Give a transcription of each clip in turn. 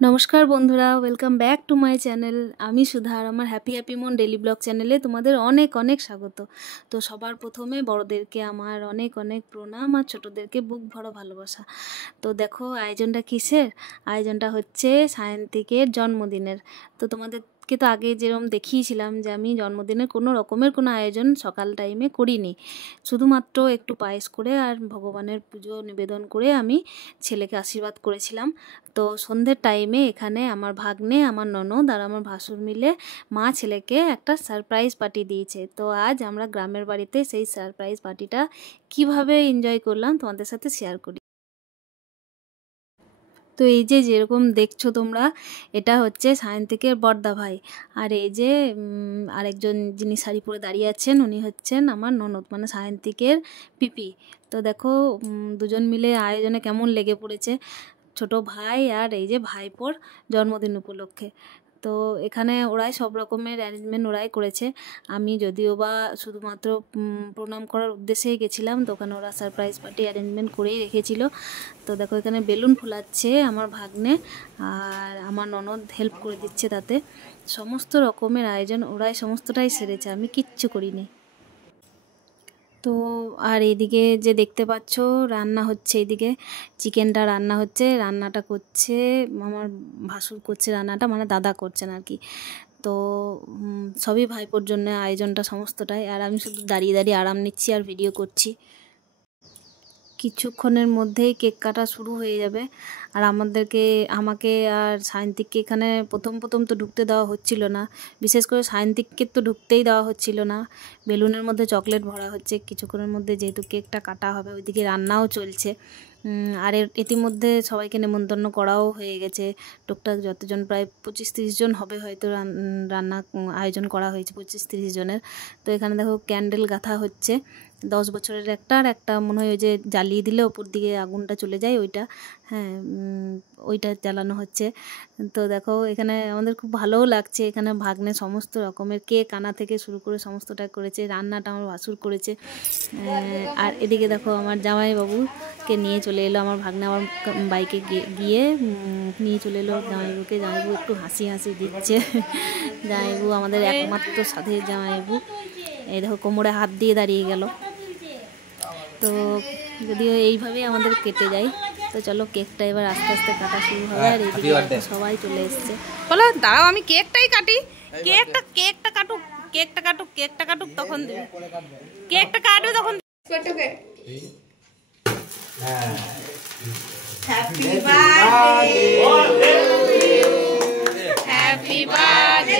নমস্কার বন্ধুরা, welcome back to my channel. আমি সুধা আর আমার হ্যাপি হ্যাপি মন ডেলি ব্লগ চ্যানেলে তোমাদের অনেক অনেক স্বাগত। তো সবার প্রথমে বড়দেরকে আমার অনেক অনেক প্রণাম আর ছোটোদেরকে বুক ভরা ভালোবাসা। তো দেখো আয়োজনটা কিসের? আয়োজনটা হচ্ছে সায়ন্তিকের জন্মদিনের। তো তোমাদেরকে তো আগে যেরকম দেখিয়েছিলাম যে আমি জন্মদিনের কোনো রকমের কোনো আয়োজন সকাল টাইমে করিনি, শুধুমাত্র একটু পায়েস করে আর ভগবানের পুজো নিবেদন করে আমি ছেলেকে আশীর্বাদ করেছিলাম। তো সন্ধ্যের টাইমে এখানে আমার ভাগ্নে, আমার ননদ আর আমার ভাসুর মিলে মা ছেলেকে একটা সারপ্রাইজ পার্টি দিয়েছে। তো আজ আমরা গ্রামের বাড়িতে সেই সারপ্রাইজ পার্টিটা কিভাবে এনজয় করলাম তোমাদের সাথে শেয়ার করি। তো এই যে যেরকম দেখছো তোমরা, এটা হচ্ছে সায়ন্তিকের বড়দা ভাই। আর এই যে আরেকজন যিনি শাড়ি পরে দাঁড়িয়ে আছেন উনি হচ্ছেন আমার ননদ, মানে সায়ন্তিকের পিপি। তো দেখো দুজন মিলে আয়োজনে কেমন লেগে পড়েছে, ছোট ভাই আর এই যে ভাইপোর জন্মদিন উপলক্ষে। তো এখানে ওরাই সব রকমের অ্যারেঞ্জমেন্ট ওরাই করেছে। আমি যদিও বা শুধুমাত্র প্রণাম করার উদ্দেশ্যেই গেছিলাম, তো ওখানে ওরা সারপ্রাইজ পার্টি অ্যারেঞ্জমেন্ট করেই রেখেছিল। তো দেখো এখানে বেলুন ফোলাচ্ছে আমার ভাগ্নে, আর আমার ননদ হেল্প করে দিচ্ছে তাতে। সমস্ত রকমের আয়োজন ওরাই সমস্তটাই সেরেছে, আমি কিচ্ছু করিনি। তো আর এইদিকে যে দেখতে পাচ্ছ রান্না হচ্ছে, এইদিকে চিকেনটা রান্না হচ্ছে, রান্নাটা করছে আমার ভাসুর, করছে রান্নাটা, মানে দাদা করছেন আর কি। তো সবই ভাইপোর জন্য আয়োজনটা সমস্তটাই, আর আমি শুধু দাঁড়িয়ে দাঁড়িয়ে আরাম নিচ্ছি আর ভিডিও করছি। কিছুক্ষণের মধ্যেই কেক কাটা শুরু হয়ে যাবে। আর আমাকে আর সায়ন্তিককে এখানে প্রথম তো ঢুকতে দেওয়া হচ্ছিল না, বিশেষ করে সায়ন্তিককে তো ঢুকতেই দেওয়া হচ্ছিল না। বেলুনের মধ্যে চকলেট ভরা হচ্ছে, কিছুক্ষণের মধ্যে যেহেতু কেকটা কাটা হবে ওইদিকে রান্নাও চলছে। আর ইতিমধ্যে সবাইকে নেমন্তন্ন করাও হয়ে গেছে, টুকটাক যতজন প্রায় 25-30 জন হবে হয়তো রান্না আয়োজন করা হয়েছে, 25-30 জনের। তো এখানে দেখো ক্যান্ডেল গাঁথা হচ্ছে, 10 বছরের একটা, আর একটা মনে হয় ওই যে জ্বালিয়ে দিলে ওপর দিকে আগুনটা চলে যায় ওইটা, হ্যাঁ ওইটা জ্বালানো হচ্ছে। তো দেখো এখানে আমাদের খুব ভালোও লাগছে, এখানে ভাগ্নে সমস্ত রকমের কেক আনা থেকে শুরু করে সমস্তটা করেছে, রান্নাটা আমার ভাসুর করেছে। আর এদিকে দেখো আমার জামাইবাবুকে নিয়ে চলে এলো আমার ভাগ্নে, আমার বাইকে গিয়ে নিয়ে চলে এলো জামাইবাবুকে। জামাইবাবু একটু হাসি দিচ্ছে, জামাইবাবু আমাদের একমাত্র সাধের জামাইবাবু। এই দেখো কোমরে হাত দিয়ে দাঁড়িয়ে গেল। তো যদিও এইভাবেই আমাদের কেটে যায়। তো চলো কেকটা এবার আস্তে আস্তে কাটা শুরু হবে, আর এইদিকে সবাই চলে এসছে। বলো দাঁড়াও আমি কেকটাই কাটি, কেকটা কাটুক তখন দেবে, কেকটা কাটবে তখন। Happy birthday, happy birthday.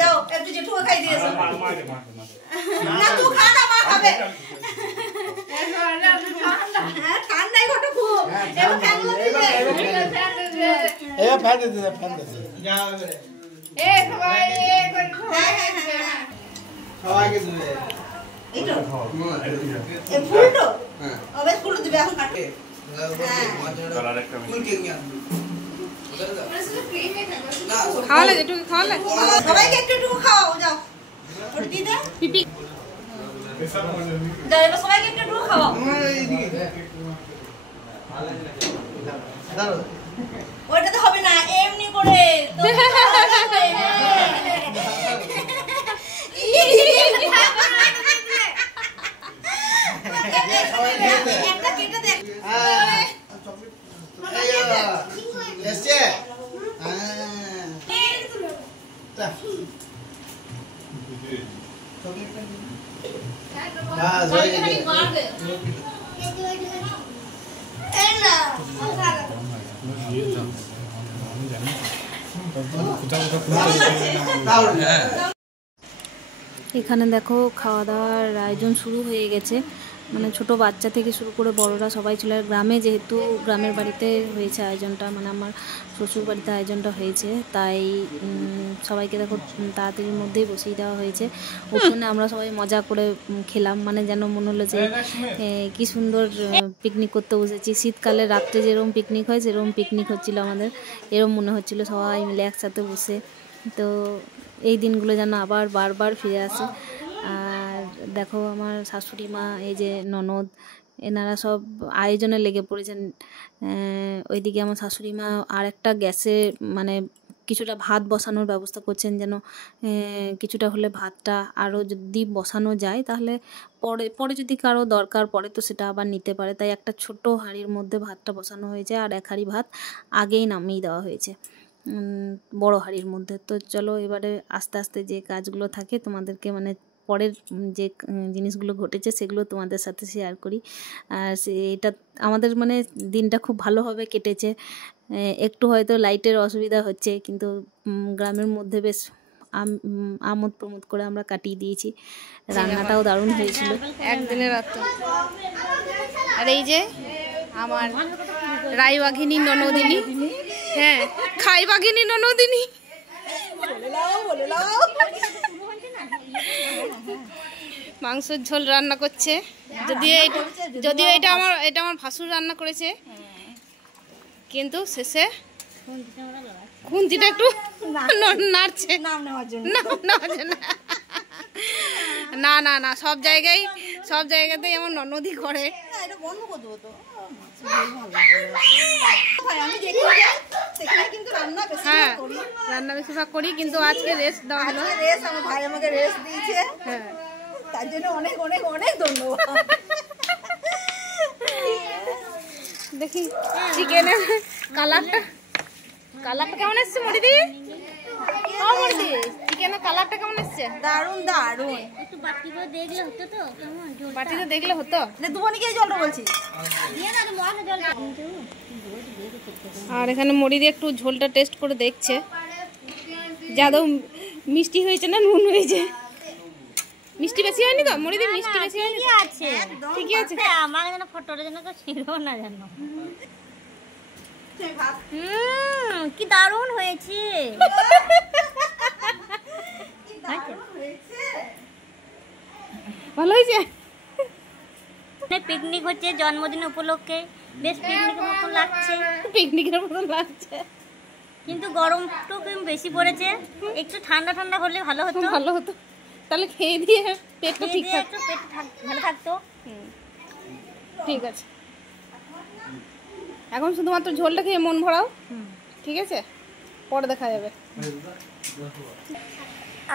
যাও একটু জেঠু খাই দিয়েছো না, তুই খা না, মা খাবে। ঠান্ডাই ঘটে খুব, এবার ফ্যানগুলো দিবে, এবার ফ্যান দিতে যাও এ সবাই সবাইকে দিবে এই তো এই ফুলটো, হ্যাঁ ওবে ফুল দিবে এখন কাটে, ফুল কে নিয়া খাওয়ালে যেটু খাওয়ালে সবাইকে একটু খাও, যাও ওর দিদা পিপি যাও, এবার সবাইকে একটু খাওয়াও। ওইটাতে হবে না, এমনি করে একটা কেটে দেখ এসছে। এখানে দেখো খাওয়া দাওয়ার আয়োজন শুরু হয়ে গেছে, মানে ছোট বাচ্চা থেকে শুরু করে বড়রা সবাই চলে। গ্রামে যেহেতু গ্রামের বাড়িতে হয়েছে আয়োজনটা, মানে আমার শ্বশুর বাড়িতে আয়োজনটা হয়েছে, তাই সবাইকে দেখো তাড়াতাড়ির মধ্যেই বসিয়ে দেওয়া হয়েছে। উঠোনে আমরা সবাই মজা করে খেলাম, মানে যেন মনে হলো যে কি সুন্দর পিকনিক করতে বসেছি। শীতকালে রাত্রে যেরকম পিকনিক হয় সেরকম পিকনিক হচ্ছিল আমাদের, এরকম মনে হচ্ছিল সবাই মিলে একসাথে বসে। তো এই দিনগুলো যেন আবার বারবার ফিরে আসে। আর দেখো আমার শাশুড়ি মা, এই যে ননদ, এনারা সব আয়োজনে লেগে পড়েছেন। ওইদিকে আমার শাশুড়ি মা আর একটা গ্যাসে মানে কিছুটা ভাত বসানোর ব্যবস্থা করছেন, যেন কিছুটা হলে ভাতটা আরও যদি বসানো যায় তাহলে পরে পরে যদি কারো দরকার পড়ে তো সেটা আবার নিতে পারে। তাই একটা ছোট হাঁড়ির মধ্যে ভাতটা বসানো হয়েছে, আর এক হাঁড়ি ভাত আগেই নামিয়ে দেওয়া হয়েছে বড় হাঁড়ির মধ্যে। তো চলো এবারে আস্তে আস্তে যে কাজগুলো থাকে তোমাদেরকে, মানে পরের যে জিনিসগুলো ঘটেছে সেগুলো তোমাদের সাথে শেয়ার করি। আর এটা আমাদের মানে দিনটা খুব ভালোভাবে কেটেছে। একটু হয়তো লাইটের অসুবিধা হচ্ছে, কিন্তু গ্রামের মধ্যে বেশ আমোদ প্রমোদ করে আমরা কাটিয়ে দিয়েছি। রান্নাটাও দারুণ হয়েছিল একদিনের রাত। আর এই যে আমার রায়বাঘিনী ননদিনী, হ্যাঁ খাই বাঘিনী ননদিনী, মাংসের ঝোল রান্না করছে। যদিও এটা আমার ভাসুর রান্না করেছে, কিন্তু শেষে খুন্তিটা একটু নাড়ছে। না না না, সব জায়গাতেই আমার ননদই করে। হ্যাঁ রান্না বেশিরভাগ করি, কিন্তু আজকে রেস্ট দেওয়া হলো। আমার ভাই আমাকে রেস্ট দিয়েছে, হ্যাঁ তার জন্য অনেক অনেক অনেক ধন্যবাদ। দেখি চিকেনের কালারটা কেমন এসছে মরিদি? মরিদি চিকেনের কালারটা কেমন এসছে? দারুণ দারুণ। একটু বাটিতে দেখলে হতো তো, কেমন বাটিতে দেখলে হতো। দুবনিকে জলটা বলছি। আর এখানে মরিদি একটু ঝোলটা টেস্ট করে দেখছে, যাদব মিষ্টি হয়েছে না নুন হয়েছে। মিষ্টি বেশি হয়নি তো মরিদি? মিষ্টি বেশি হয়নি আছে, ঠিকই আছে। আমার যেন ফটোটা যেন তো ছিল না জানো। কি দারুণ হয়েছে। ভালো হয়েছে। পিকনিক হচ্ছে জন্মদিন উপলক্ষে, বেশ পিকনিকের মতন লাগছে। পিকনিকের মতন লাগছে, কিন্তু গরম একটু বেশি পড়েছে, একটু ঠান্ডা ঠান্ডা হলে ভালো হতো। ভালো হতো, তাহলে খেয়ে দিয়ে পেটটা ঠিক থাকতো, পেট ভালো থাকতো। ঠিক আছে, এখন শুধুমাত্র ঝোলটা খেয়ে মন ভরাও, ঠিক আছে? পরে দেখা যাবে।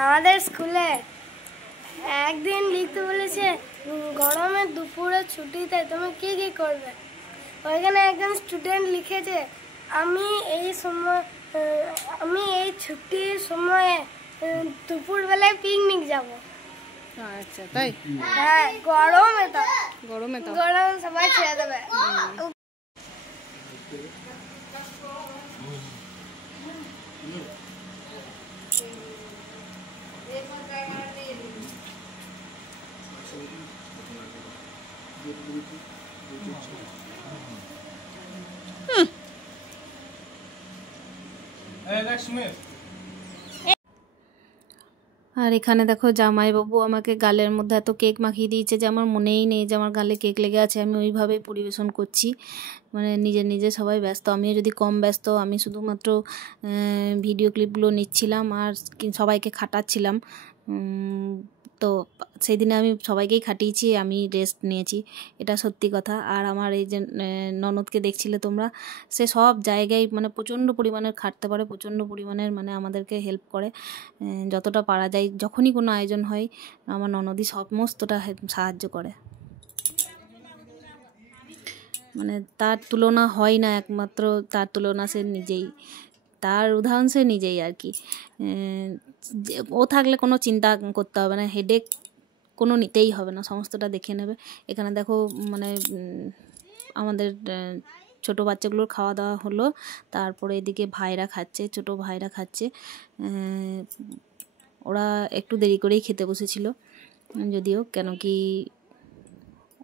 আমাদের স্কুলে একদিন লিখতে বলেছে গরমের দুপুরে ছুটিতে তুমি কি কি করবে। ওইখানে একজন স্টুডেন্ট লিখেছে আমি এই ছুটির সময়ে দুপুরবেলায় পিকনিক যাব। আচ্ছা তাই? হ্যাঁ গরমে তো সবাই ছেড়ে দেবে। আর এখানে দেখো জামাইবাবু আমাকে গালের মধ্যে এত কেক মাখিয়ে দিয়েছে যে আমার মনেই নেই যে আমার গালে কেক লেগে আছে। আমি ওইভাবেই পরিবেশন করছি, মানে নিজে সবাই ব্যস্ত, আমিও যদি কম ব্যস্ত। আমি শুধুমাত্র ভিডিও ক্লিপগুলো নিচ্ছিলাম আর সবাইকে খাটাচ্ছিলাম। তো সেই দিনে আমি সবাইকেই খাটিয়েছি, আমি রেস্ট নিয়েছি, এটা সত্যি কথা। আর আমার এই যে ননদকে দেখছিলে তোমরা, সে সব জায়গায় মানে প্রচণ্ড পরিমাণের খাটতে পারে, প্রচণ্ড পরিমাণের মানে আমাদেরকে হেল্প করে যতটা পারা যায়। যখনই কোনো আয়োজন হয় আমার ননদই সমস্তটা সাহায্য করে, মানে তার তুলনা হয় না, একমাত্র তার তুলনা সে নিজেই, তার উদাহরণ সে নিজেই আর কি। ও থাকলে কোনো চিন্তা করতে হবে না, হেডেক কোনো নিতেই হবে না, সমস্তটা দেখে নেবে। এখানে দেখো মানে আমাদের ছোটো বাচ্চাগুলোর খাওয়া দাওয়া হলো, তারপরে এদিকে ভাইরা খাচ্ছে, ছোটো ভাইরা খাচ্ছে। ওরা একটু দেরি করেই খেতে বসেছিল, যদিও কেন কি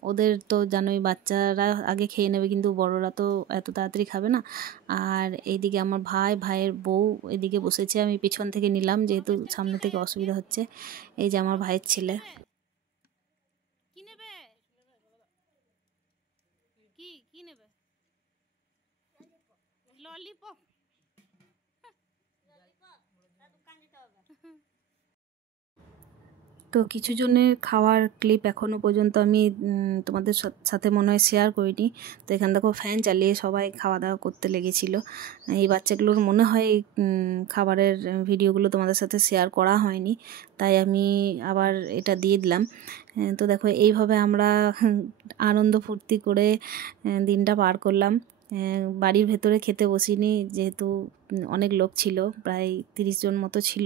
ওদের তো জানোই বাচ্চারা আগে খেয়ে নেবে, কিন্তু বড়রা তো এত তাড়াতাড়ি খাবে না। আর এইদিকে আমার ভাইয়ের বউ এদিকে বসেছে, আমি পিছন থেকে নিলাম যেহেতু সামনে থেকে অসুবিধা হচ্ছে। এই যে আমার ভাইয়ের ছেলে। কি নেবে? কি নেবে? ললিপপ। তো কিছু জনের খাওয়ার ক্লিপ এখনও পর্যন্ত আমি তোমাদের সাথে মনে হয় শেয়ার করিনি। তো এখানে দেখো ফ্যান চালিয়ে সবাই খাওয়া দাওয়া করতে লেগেছিল। এই বাচ্চাগুলোর মনে হয় খাবারের ভিডিওগুলো তোমাদের সাথে শেয়ার করা হয়নি, তাই আমি আবার এটা দিয়ে দিলাম। তো দেখো এইভাবে আমরা আনন্দ ফুর্তি করে দিনটা পার করলাম। বাড়ির ভেতরে খেতে বসিনি, যেহেতু অনেক লোক ছিল, প্রায় 30 জন মতো ছিল।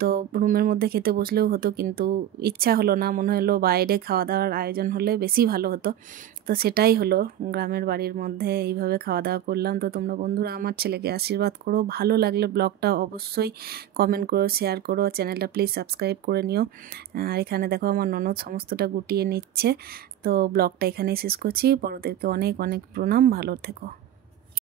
তো রুমের মধ্যে খেতে বসলেও হতো, কিন্তু ইচ্ছা হলো না, মনে হলো বাইরে খাওয়া দাওয়ার আয়োজন হলে বেশি ভালো হতো। তো সেটাই হলো, গ্রামের বাড়ির মধ্যে এইভাবে খাওয়া দাওয়া করলাম। তো তোমরা বন্ধুরা আমার ছেলেকে আশীর্বাদ করো, ভালো লাগলে ব্লগটা অবশ্যই কমেন্ট করো, শেয়ার করো, চ্যানেলটা প্লিজ সাবস্ক্রাইব করে নিও। আর এখানে দেখো আমার ননদ সমস্তটা গুটিয়ে নিচ্ছে। তো ব্লগটা এখানেই শেষ করছি, বড়দেরকে অনেক অনেক প্রণাম, ভালো থেকো।